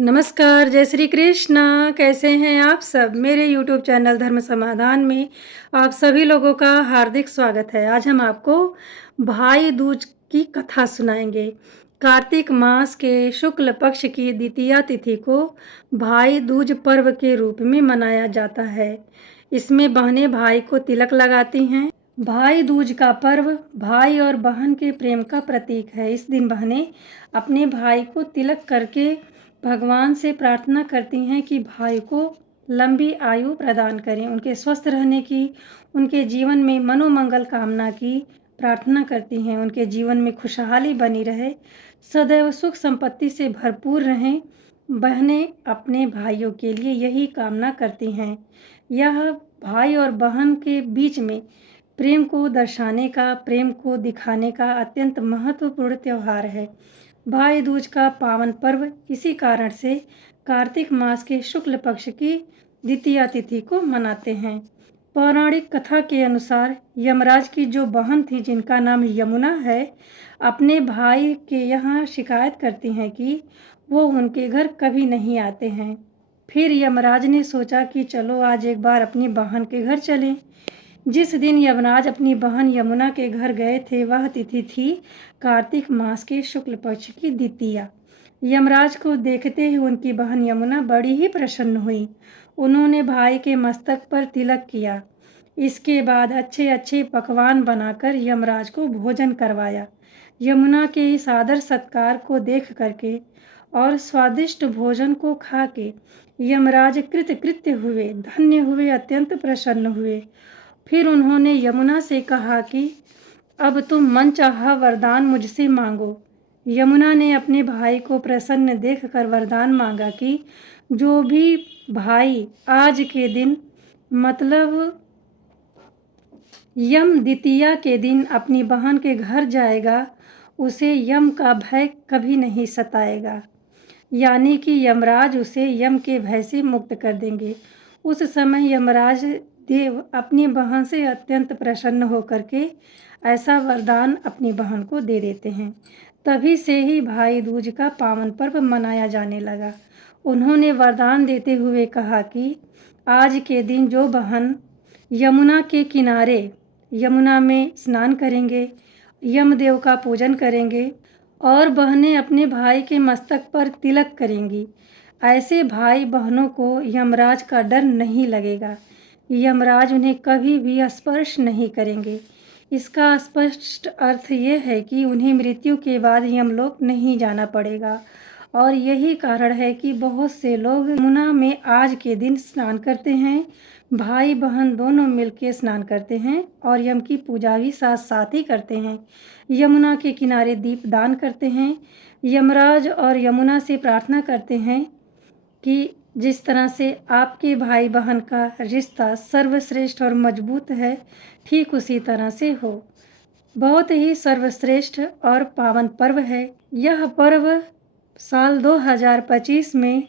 नमस्कार, जय श्री कृष्णा। कैसे हैं आप सब? मेरे यूट्यूब चैनल धर्म समाधान में आप सभी लोगों का हार्दिक स्वागत है। आज हम आपको भाई दूज की कथा सुनाएंगे। कार्तिक मास के शुक्ल पक्ष की द्वितीया तिथि को भाई दूज पर्व के रूप में मनाया जाता है। इसमें बहनें भाई को तिलक लगाती हैं। भाई दूज का पर्व भाई और बहन के प्रेम का प्रतीक है। इस दिन बहनें अपने भाई को तिलक करके भगवान से प्रार्थना करती हैं कि भाई को लंबी आयु प्रदान करें, उनके स्वस्थ रहने की, उनके जीवन में मनोमंगल कामना की प्रार्थना करती हैं, उनके जीवन में खुशहाली बनी रहे, सदैव सुख संपत्ति से भरपूर रहें। बहनें अपने भाइयों के लिए यही कामना करती हैं। यह भाई और बहन के बीच में प्रेम को दर्शाने का, प्रेम को दिखाने का अत्यंत महत्वपूर्ण त्यौहार है। भाई दूज का पावन पर्व इसी कारण से कार्तिक मास के शुक्ल पक्ष की द्वितीया तिथि को मनाते हैं। पौराणिक कथा के अनुसार यमराज की जो बहन थी, जिनका नाम यमुना है, अपने भाई के यहाँ शिकायत करती हैं कि वो उनके घर कभी नहीं आते हैं। फिर यमराज ने सोचा कि चलो आज एक बार अपनी बहन के घर चलें। जिस दिन यमराज अपनी बहन यमुना के घर गए थे, वह तिथि थी कार्तिक मास के शुक्ल पक्ष की द्वितीया। यमराज को देखते ही उनकी बहन यमुना बड़ी ही प्रसन्न हुई। उन्होंने भाई के मस्तक पर तिलक किया। इसके बाद अच्छे अच्छे पकवान बनाकर यमराज को भोजन करवाया। यमुना के इस आदर सत्कार को देख करके और स्वादिष्ट भोजन को खा के यमराज कृतकृत्य हुए, धन्य हुए, अत्यंत प्रसन्न हुए। फिर उन्होंने यमुना से कहा कि अब तुम मनचाहा वरदान मुझसे मांगो। यमुना ने अपने भाई को प्रसन्न देखकर वरदान मांगा कि जो भी भाई आज के दिन, मतलब यम द्वितीया के दिन अपनी बहन के घर जाएगा, उसे यम का भय कभी नहीं सताएगा, यानी कि यमराज उसे यम के भय से मुक्त कर देंगे। उस समय यमराज देव अपनी बहन से अत्यंत प्रसन्न होकर के ऐसा वरदान अपनी बहन को दे देते हैं। तभी से ही भाई दूज का पावन पर्व मनाया जाने लगा। उन्होंने वरदान देते हुए कहा कि आज के दिन जो बहन यमुना के किनारे यमुना में स्नान करेंगे, यमदेव का पूजन करेंगे और बहनें अपने भाई के मस्तक पर तिलक करेंगी, ऐसे भाई बहनों को यमराज का डर नहीं लगेगा। यमराज उन्हें कभी भी स्पर्श नहीं करेंगे। इसका स्पष्ट अर्थ ये है कि उन्हें मृत्यु के बाद यमलोक नहीं जाना पड़ेगा। और यही कारण है कि बहुत से लोग यमुना में आज के दिन स्नान करते हैं। भाई बहन दोनों मिलकर स्नान करते हैं और यम की पूजा भी साथ साथ ही करते हैं। यमुना के किनारे दीप दान करते हैं। यमराज और यमुना से प्रार्थना करते हैं कि जिस तरह से आपके भाई बहन का रिश्ता सर्वश्रेष्ठ और मजबूत है, ठीक उसी तरह से हो। बहुत ही सर्वश्रेष्ठ और पावन पर्व है। यह पर्व साल 2025 में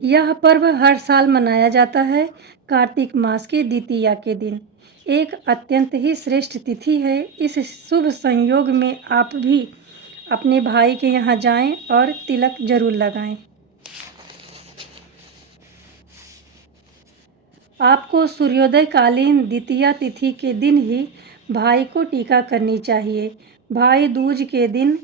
यह पर्व हर साल मनाया जाता है कार्तिक मास के द्वितीया के दिन। एक अत्यंत ही श्रेष्ठ तिथि है। इस शुभ संयोग में आप भी अपने भाई के यहाँ जाएं और तिलक जरूर लगाएं। आपको सूर्योदय कालीन द्वितीया तिथि के दिन ही भाई को टीका करनी चाहिए। भाई दूज के दिन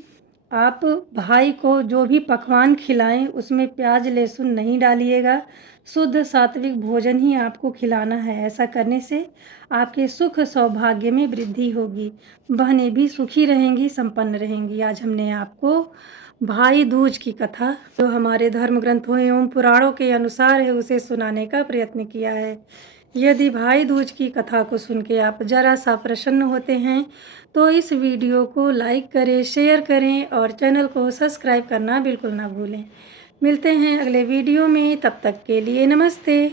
आप भाई को जो भी पकवान खिलाएं, उसमें प्याज लहसुन नहीं डालिएगा। शुद्ध सात्विक भोजन ही आपको खिलाना है। ऐसा करने से आपके सुख सौभाग्य में वृद्धि होगी, बहनें भी सुखी रहेंगी, संपन्न रहेंगी। आज हमने आपको भाई दूज की कथा, जो हमारे धर्म ग्रंथों एवं पुराणों के अनुसार है, उसे सुनाने का प्रयत्न किया है। यदि भाई दूज की कथा को सुन के आप जरा सा प्रसन्न होते हैं तो इस वीडियो को लाइक करें, शेयर करें और चैनल को सब्सक्राइब करना बिल्कुल ना भूलें। मिलते हैं अगले वीडियो में, तब तक के लिए नमस्ते।